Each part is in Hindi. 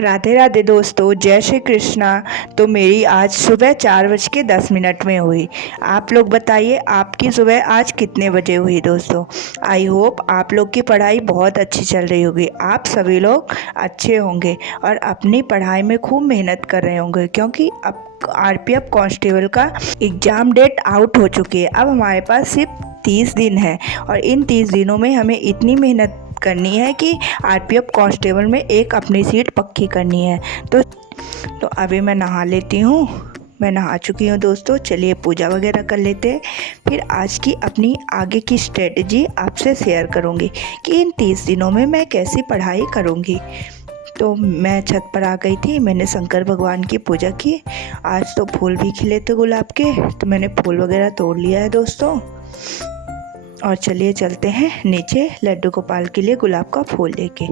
राधे राधे दोस्तों, जय श्री कृष्णा। तो मेरी आज सुबह 4:10 में हुई। आप लोग बताइए आपकी सुबह आज कितने बजे हुई दोस्तों। आई होप आप लोग की पढ़ाई बहुत अच्छी चल रही होगी, आप सभी लोग अच्छे होंगे और अपनी पढ़ाई में खूब मेहनत कर रहे होंगे, क्योंकि अब आरपीएफ कांस्टेबल का एग्ज़ाम डेट आउट हो चुकी है। अब हमारे पास सिर्फ 30 दिन है और इन 30 दिनों में हमें इतनी मेहनत करनी है कि आरपीएफ कांस्टेबल में एक अपनी सीट पक्की करनी है। तो अभी मैं नहा लेती हूँ। मैं नहा चुकी हूँ दोस्तों। चलिए पूजा वगैरह कर लेते हैं, फिर आज की अपनी आगे की स्ट्रेटजी आपसे शेयर करूँगी कि इन 30 दिनों में मैं कैसी पढ़ाई करूँगी। तो मैं छत पर आ गई थी, मैंने शंकर भगवान की पूजा की। आज तो फूल भी खिले थे गुलाब के, तो मैंने फूल वगैरह तोड़ लिया है दोस्तों। और चलिए चलते हैं नीचे लड्डू गोपाल के लिए गुलाब का फूल लेके।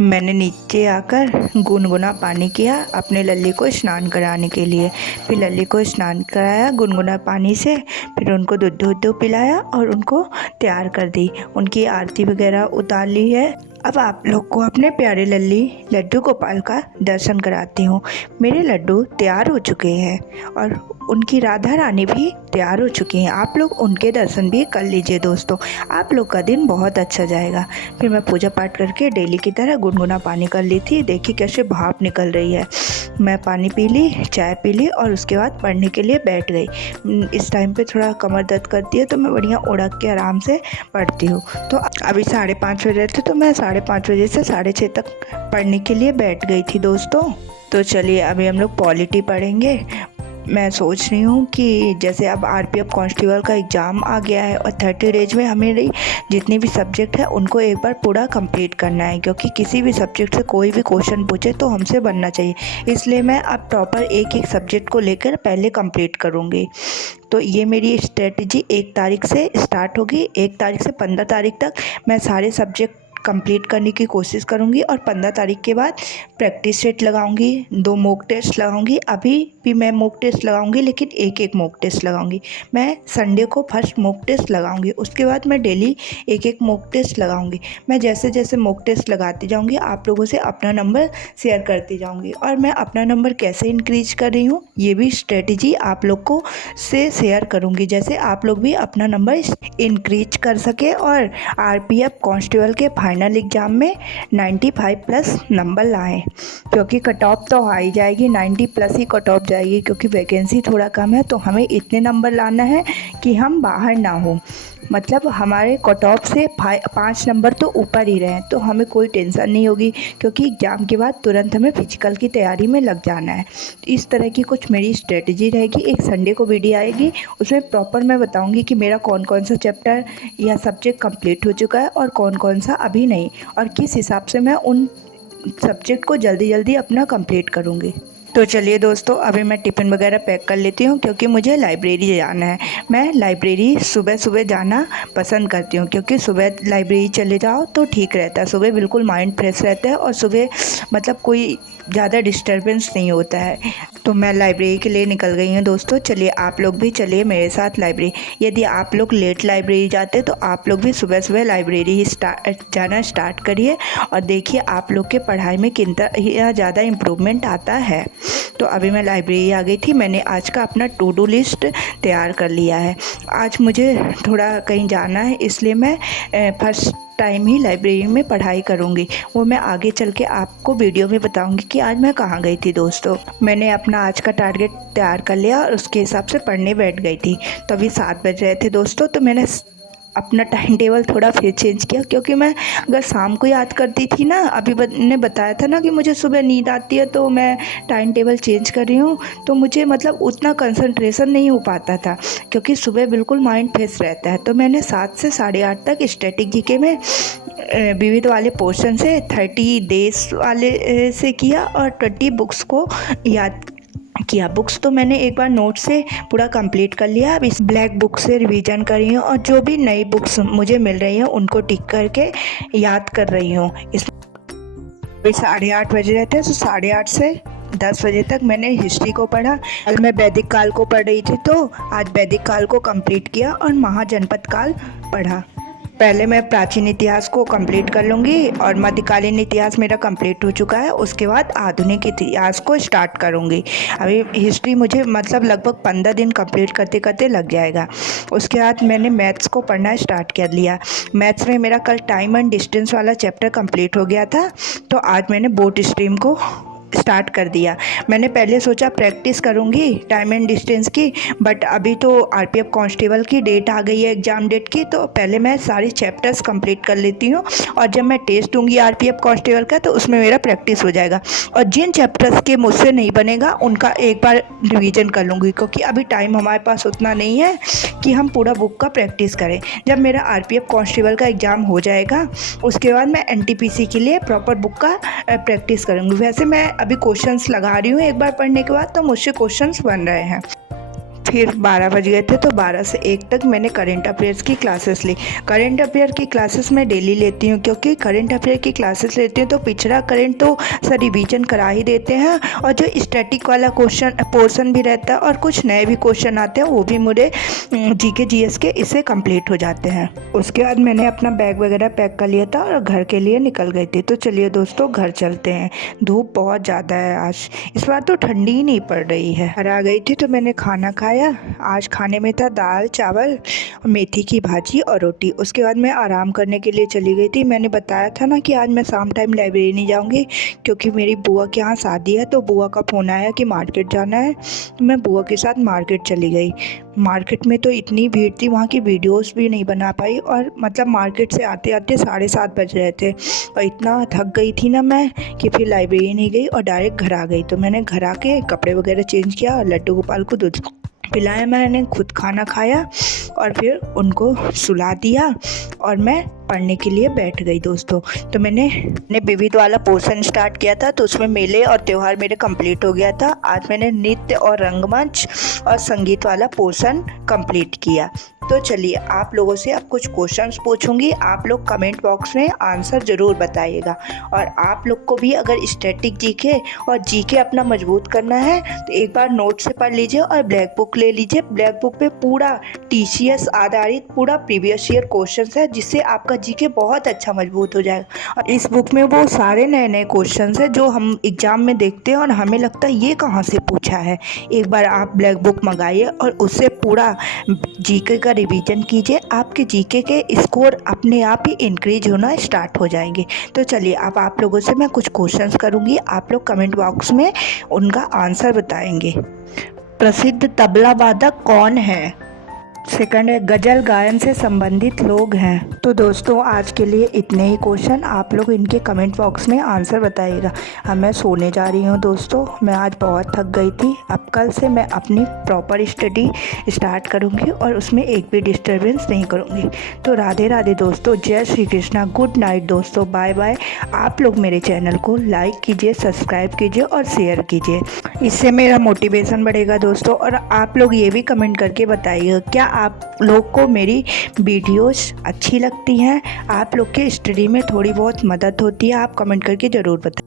मैंने नीचे आकर गुनगुना पानी किया अपने लल्ली को स्नान कराने के लिए। फिर लल्ली को स्नान कराया गुनगुना पानी से, फिर उनको दूध पिलाया और उनको तैयार कर दी। उनकी आरती वगैरह उतार ली है। अब आप लोग को अपने प्यारे लल्ली लड्डू गोपाल का दर्शन कराती हूँ। मेरे लड्डू तैयार हो चुके हैं और उनकी राधा रानी भी तैयार हो चुकी हैं। आप लोग उनके दर्शन भी कर लीजिए दोस्तों, आप लोग का दिन बहुत अच्छा जाएगा। फिर मैं पूजा पाठ करके डेली की तरह गुनगुना पानी कर ली थी। देखिए कैसे भाप निकल रही है। मैं पानी पी ली, चाय पी ली और उसके बाद पढ़ने के लिए बैठ गई। इस टाइम पे थोड़ा कमर दर्द करती है तो मैं बढ़िया उड़क के आराम से पढ़ती हूँ। तो अभी 5:30 बजे थे, तो मैं 5:30 बजे से 6:30 तक पढ़ने के लिए बैठ गई थी दोस्तों। तो चलिए अभी हम लोग पॉलिटी पढ़ेंगे। मैं सोच रही हूँ कि जैसे अब आरपीएफ कांस्टेबल का एग्ज़ाम आ गया है और 30 डेज में हमें जितनी भी सब्जेक्ट है उनको एक बार पूरा कंप्लीट करना है, क्योंकि किसी भी सब्जेक्ट से कोई भी क्वेश्चन पूछे तो हमसे बनना चाहिए। इसलिए मैं अब प्रॉपर एक एक सब्जेक्ट को लेकर पहले कंप्लीट करूँगी। तो ये मेरी स्ट्रेटजी 1 तारीख से स्टार्ट होगी। 1 तारीख से 15 तारीख तक मैं सारे सब्जेक्ट कंप्लीट करने की कोशिश करूंगी और 15 तारीख के बाद प्रैक्टिस सेट लगाऊंगी, 2 मॉक टेस्ट लगाऊंगी। अभी भी मैं मॉक टेस्ट लगाऊंगी, लेकिन एक मॉक टेस्ट लगाऊंगी। मैं संडे को फर्स्ट मॉक टेस्ट लगाऊंगी, उसके बाद मैं डेली एक मॉक टेस्ट लगाऊंगी। मैं जैसे जैसे मॉक टेस्ट लगाती जाऊंगी आप लोगों से अपना नंबर शेयर करती जाऊंगी। और मैं अपना नंबर कैसे इंक्रीज कर रही हूँ ये भी स्ट्रेटजी आप लोग को से शेयर करूँगी, जैसे आप लोग भी अपना नंबर इंक्रीज कर सके और आरपीएफ कांस्टेबल के फाइनल एग्ज़ाम में 95+ नंबर लाएं। क्योंकि कट ऑफ तो आ ही जाएगी, 90+ ही कट ऑफ जाएगी, क्योंकि वैकेंसी थोड़ा कम है। तो हमें इतने नंबर लाना है कि हम बाहर ना हो, मतलब हमारे कट ऑफ से 5 नंबर तो ऊपर ही रहें, तो हमें कोई टेंशन नहीं होगी, क्योंकि एग्ज़ाम के बाद तुरंत हमें फिजिकल की तैयारी में लग जाना है। इस तरह की कुछ मेरी स्ट्रेटजी रहेगी। एक संडे को वीडियो आएगी, उसमें प्रॉपर मैं बताऊंगी कि मेरा कौन कौन सा चैप्टर या सब्जेक्ट कंप्लीट हो चुका है और कौन कौन सा अभी नहीं, और किस हिसाब से मैं उन सब्जेक्ट को जल्दी जल्दी अपना कंप्लीट करूँगी। तो चलिए दोस्तों अभी मैं टिफ़िन वगैरह पैक कर लेती हूँ, क्योंकि मुझे लाइब्रेरी जाना है। मैं लाइब्रेरी सुबह सुबह जाना पसंद करती हूँ, क्योंकि सुबह लाइब्रेरी चले जाओ तो ठीक रहता है। सुबह बिल्कुल माइंड फ्रेश रहता है और सुबह मतलब कोई ज़्यादा डिस्टर्बेंस नहीं होता है। तो मैं लाइब्रेरी के लिए निकल गई हूँ दोस्तों। चलिए आप लोग भी चलिए मेरे साथ लाइब्रेरी। यदि आप लोग लेट लाइब्रेरी जाते तो आप लोग भी सुबह सुबह लाइब्रेरी ही जाना स्टार्ट करिए और देखिए आप लोग के पढ़ाई में कितना ज़्यादा इम्प्रूवमेंट आता है। तो अभी मैं लाइब्रेरी आ गई थी। मैंने आज का अपना टू डू लिस्ट तैयार कर लिया है। आज मुझे थोड़ा कहीं जाना है, इसलिए मैं फर्स्ट टाइम ही लाइब्रेरी में पढ़ाई करूँगी। वो मैं आगे चल के आपको वीडियो में बताऊँगी कि आज मैं कहाँ गई थी दोस्तों। मैंने अपना आज का टारगेट तैयार कर लिया और उसके हिसाब से पढ़ने बैठ गई थी। तो अभी 7 बज रहे थे दोस्तों, तो मैंने अपना टाइम टेबल थोड़ा फिर चेंज किया, क्योंकि मैं अगर शाम को याद करती थी ना, अभी ने बताया था ना कि मुझे सुबह नींद आती है, तो मैं टाइम टेबल चेंज कर रही हूँ। तो मुझे मतलब उतना कंसंट्रेशन नहीं हो पाता था, क्योंकि सुबह बिल्कुल माइंड फ्रेश रहता है। तो मैंने 7 से 8:30 तक स्टैटिक जीके में विविध वाले पोर्शन से 30 देश वाले से किया और 20 बुक्स को याद किया। बुक्स तो मैंने एक बार नोट से पूरा कंप्लीट कर लिया। अब इस ब्लैक बुक से रिवीजन कर रही हूँ और जो भी नई बुक्स मुझे मिल रही हैं उनको टिक करके याद कर रही हूँ। इस 8:30 बज रहे थे, तो 8:30 से 10 बजे तक मैंने हिस्ट्री को पढ़ा। कल मैं वैदिक काल को पढ़ रही थी, तो आज वैदिक काल को कंप्लीट किया और महाजनपद काल पढ़ा। पहले मैं प्राचीन इतिहास को कंप्लीट कर लूँगी और मध्यकालीन इतिहास मेरा कंप्लीट हो चुका है। उसके बाद आधुनिक इतिहास को स्टार्ट करूँगी। अभी हिस्ट्री मुझे मतलब लगभग 15 दिन कंप्लीट करते करते लग जाएगा। उसके बाद मैंने मैथ्स को पढ़ना स्टार्ट कर लिया। मैथ्स में मेरा कल टाइम एंड डिस्टेंस वाला चैप्टर कंप्लीट हो गया था, तो आज मैंने बोट स्ट्रीम को स्टार्ट कर दिया। मैंने पहले सोचा प्रैक्टिस करूंगी टाइम एंड डिस्टेंस की, बट अभी तो आरपीएफ कांस्टेबल की डेट आ गई है, एग्ज़ाम डेट की, तो पहले मैं सारे चैप्टर्स कंप्लीट कर लेती हूँ और जब मैं टेस्ट दूंगी आरपीएफ कांस्टेबल का तो उसमें मेरा प्रैक्टिस हो जाएगा। और जिन चैप्टर्स के मुझसे नहीं बनेगा उनका एक बार रिवीजन कर लूँगी, क्योंकि अभी टाइम हमारे पास उतना नहीं है कि हम पूरा बुक का प्रैक्टिस करें। जब मेरा आरपीएफ कांस्टेबल का एग्ज़ाम हो जाएगा उसके बाद मैं एनटीपीसी के लिए प्रॉपर बुक का प्रैक्टिस करूँगी। वैसे मैं अभी क्वेश्चंस लगा रही हूँ, एक बार पढ़ने के बाद तो मुझसे क्वेश्चंस बन रहे हैं। फिर 12 बज गए थे तो 12 से 1 तक मैंने करंट अफेयर्स की क्लासेस ली। करंट अफेयर की क्लासेस मैं डेली लेती हूँ, क्योंकि करंट अफेयर की क्लासेस लेती हूँ तो पिछड़ा करंट तो सर रिवीजन करा ही देते हैं, और जो स्टैटिक वाला क्वेश्चन पोर्शन भी रहता है और कुछ नए भी क्वेश्चन आते हैं वो भी मुझे जीके जीएस के इससे कंप्लीट हो जाते हैं। उसके बाद मैंने अपना बैग वगैरह पैक कर लिया था और घर के लिए निकल गई थी। तो चलिए दोस्तों घर चलते हैं। धूप बहुत ज़्यादा है आज, इस बार तो ठंडी ही नहीं पड़ रही है। घर आ गई थी तो मैंने खाना खाया। आज खाने में था दाल चावल, मेथी की भाजी और रोटी। उसके बाद मैं आराम करने के लिए चली गई थी। मैंने बताया था ना कि आज मैं शाम टाइम लाइब्रेरी नहीं जाऊंगी, क्योंकि मेरी बुआ के यहाँ शादी है, तो बुआ का फ़ोन आया कि मार्केट जाना है, तो मैं बुआ के साथ मार्केट चली गई। मार्केट में तो इतनी भीड़ थी, वहाँ की वीडियोस भी नहीं बना पाई, और मतलब मार्केट से आते आते 7:30 बज रहे थे और इतना थक गई थी ना मैं कि फिर लाइब्रेरी नहीं गई और डायरेक्ट घर आ गई। तो मैंने घर आके कपड़े वगैरह चेंज किया और लड्डू गोपाल को दूध पिलाया, मैंने खुद खाना खाया और फिर उनको सुला दिया और मैं पढ़ने के लिए बैठ गई दोस्तों। तो मैंने विविध वाला पोर्शन स्टार्ट किया था, तो उसमें मेले और त्यौहार मेरे कंप्लीट हो गया था। आज मैंने नृत्य और रंगमंच और संगीत वाला पोर्शन कंप्लीट किया। तो चलिए आप लोगों से अब कुछ क्वेश्चंस पूछूंगी, आप लोग कमेंट बॉक्स में आंसर ज़रूर बताइएगा। और आप लोग को भी अगर स्टैटिक जीके और जीके अपना मजबूत करना है तो एक बार नोट से पढ़ लीजिए और ब्लैक बुक ले लीजिए। ब्लैक बुक पे पूरा टीसीएस आधारित पूरा प्रीवियस ईयर क्वेश्चंस है, जिससे आपका जीके बहुत अच्छा मजबूत हो जाएगा। और इस बुक में वो सारे नए नए क्वेश्चंस हैं जो हम एग्जाम में देखते हैं और हमें लगता है ये कहाँ से पूछा है। एक बार आप ब्लैक बुक मंगाइए और उससे पूरा जीके का रिवीजन कीजिए, आपके जीके के स्कोर अपने आप ही इंक्रीज होना स्टार्ट हो जाएंगे। तो चलिए अब आप लोगों से मैं कुछ क्वेश्चंस करूंगी, आप लोग कमेंट बॉक्स में उनका आंसर बताएंगे। प्रसिद्ध तबला वादक कौन है? सेकंड है गजल गायन से संबंधित लोग हैं। तो दोस्तों आज के लिए इतने ही क्वेश्चन, आप लोग इनके कमेंट बॉक्स में आंसर बताइएगा। अब मैं सोने जा रही हूँ दोस्तों, मैं आज बहुत थक गई थी। अब कल से मैं अपनी प्रॉपर स्टडी स्टार्ट करूँगी और उसमें एक भी डिस्टर्बेंस नहीं करूँगी। तो राधे राधे दोस्तों, जय श्री कृष्णा, गुड नाइट दोस्तों, बाय बाय। आप लोग मेरे चैनल को लाइक कीजिए, सब्सक्राइब कीजिए और शेयर कीजिए, इससे मेरा मोटिवेशन बढ़ेगा दोस्तों। और आप लोग ये भी कमेंट करके बताइएगा क्या आप लोग को मेरी वीडियोस अच्छी लगती हैं, आप लोग के स्टडी में थोड़ी बहुत मदद होती है, आप कमेंट करके ज़रूर बताएं।